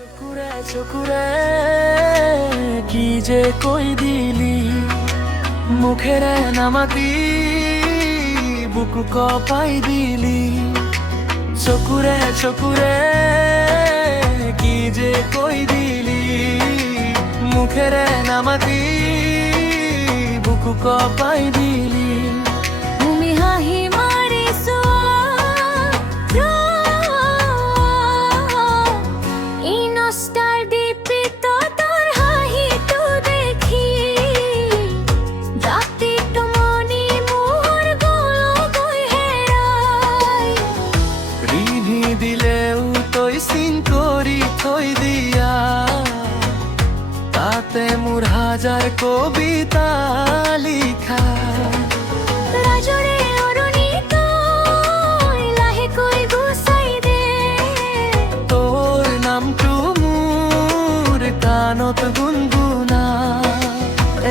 চকুরে চকুরে কি যে কই দিলি মুখেরে নামাতি বুকু কপাই দিলি চকুরে চকুরে কি যে কই দিলি মুখেরে নামাতি বুকু কপাই দিলি তুমি হাহি মারিছো ইনস্টার ডিপি তো তোর হাহি তো দেখি রাতে তো মনি মোর গলো গই হেরাই রিনি দিলেও তই সিন করি থই দিয়া তাতে মোর হাজার কবিতা লিখা রাজরে অরুণিত লাহে কই গুছাই দে তোর নামটো মোর কাণত গুনগুনা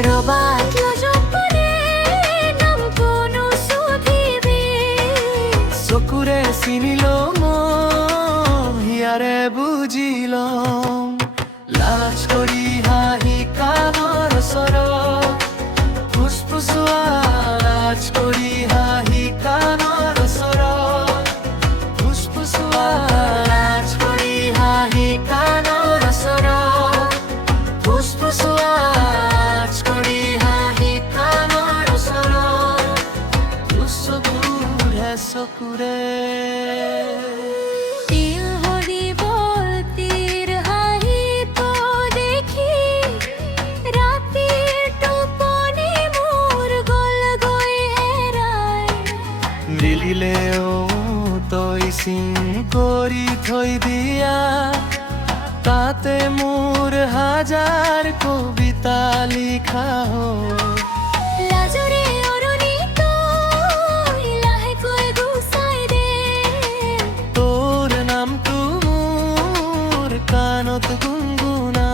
রবাত লজপনে নাম কোনো সুধিবি চকুৰে চিনিল হিয়াৰে বুজিল লাজ কৰি হাঁহি কাণৰ ওচৰত ফুচফুচোৱা লাজ কৰি হাঁহি কাণৰ ওচৰত ফুচফুচোৱা লাজ কৰি হাঁহি কাণৰ ওচৰত ফুচফুচোৱা লাজ কৰি হাঁহি কাণৰ ওচৰত চকুৰে চকুৰে তিল হরি বলতির হাহি তো দেখি রাতের টোপনি মোর গল গই হেরাই মিলিলেও তই চিন কৰি থৈ দিয়া তাতে মোৰ হাজাৰ কবিতা লিখা হ'ল লাজরে অরুণিত লাহে কই গুছাই দে তোর নামটো মোৰ কাণত গুনগুনা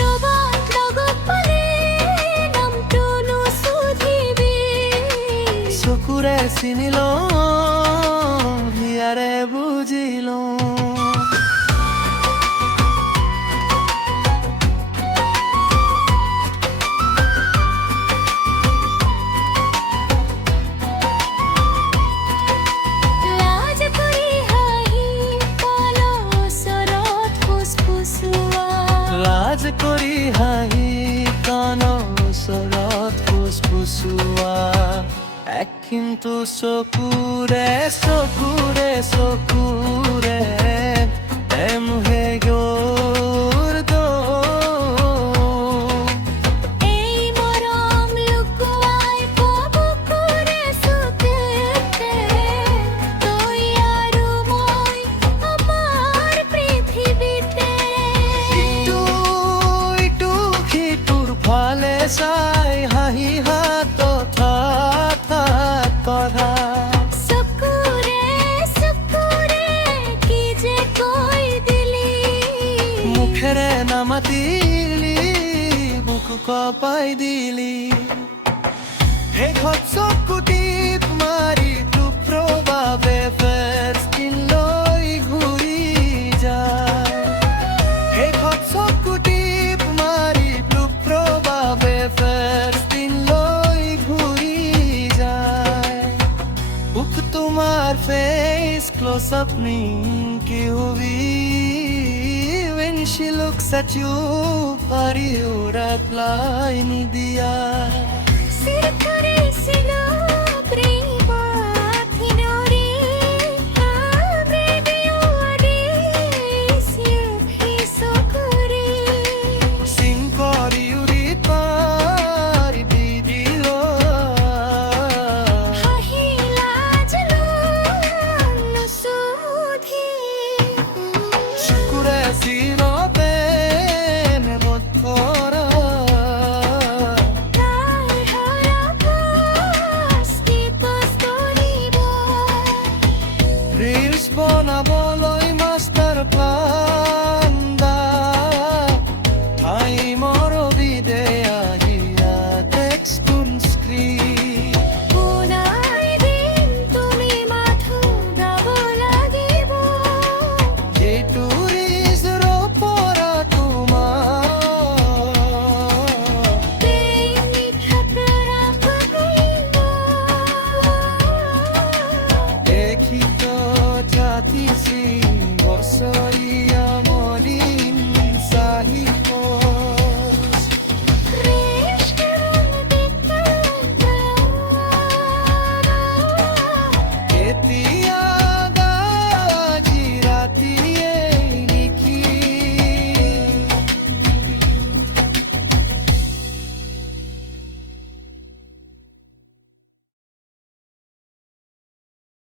রবাত লগত পালে নামটো নুসুধিবি চকুৰে চিনিল হিয়াৰে বুজিল লাজ কৰি হাহি কালো ওচৰত ফুচফুচোৱা লাজ কৰি হাঁহি কাণৰ ওচৰত ফুচফুচোৱা কিন্তু চকুৰে চকুৰে চকুৰে মুহে গৌৰ এই মৰম লুকুৱাই বুকুৰে চুকেতে তই আৰু মই আমাৰ পৃথিৱীতে ইটো সিটোৰ ফালে চাই হাঁহি হাত কথা চকুৰে চকুৰে কি যে কৈ দিলি মুখেৰে নামাতিলি বুকু কপাই দিলি শেষত চকুটিত মাৰি দুপ্ৰভাৱে ফেৰস্তিলৈ ঘূৰি যায় শেষত চকুটিত মাৰি দুপ্ৰভাৱে ফেৰস্তিলৈ ঘূৰি যায় উফ তোমাৰ ফেচ ক্লোজ up কি হবি when she looks at you পারিও reply নিদিয়া চিৰকৰিছিলো প্ৰেম আথিনৰি আব্ৰেডিওৰি চিৰফি চকুৰে চিন কৰি উৰি পাৰি দি দিল হাহি লাজলো নুসুধি চকুৰে চিন